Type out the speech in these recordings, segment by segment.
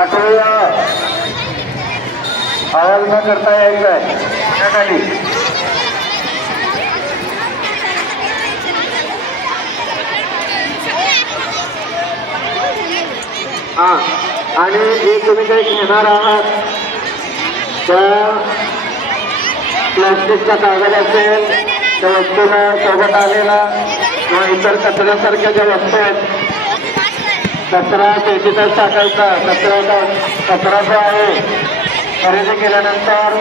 आठवूया आवाज न करता यायचा आहे त्याखाली. हा, आणि जे तुम्ही काही घेणार आहात त्या प्लास्टिकचा कागद असेल त्या वस्तूला सोबत आलेला किंवा इतर कचऱ्यासारख्या ज्या वस्तू आहेत कचरा पेटीतच टाकायचा. कचरा जो आहे खरेदी केल्यानंतर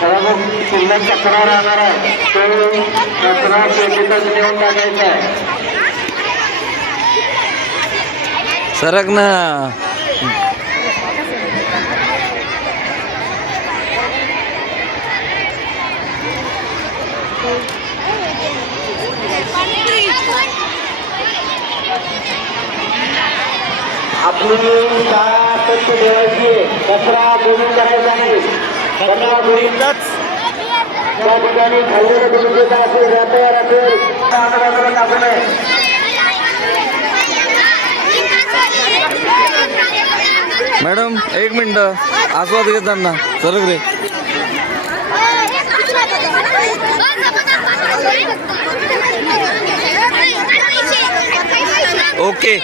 त्याला जो शिल्लक कचरा राहणार आहे तो कचरा पेटीतच नेऊन टाकायचा आहे. सरक ना. आपली शाळा स्वच्छ ठेवायची, कचरा गोळी करायचा नाही. कचरा गोळीचाच त्या ठिकाणी खाल्लेलं तुम्ही जे असेल रॅपर असेल आजूबाजूला टाकू नये. मॅडम एक मिनिट आस्वाद घेताना सरक रे. ओके.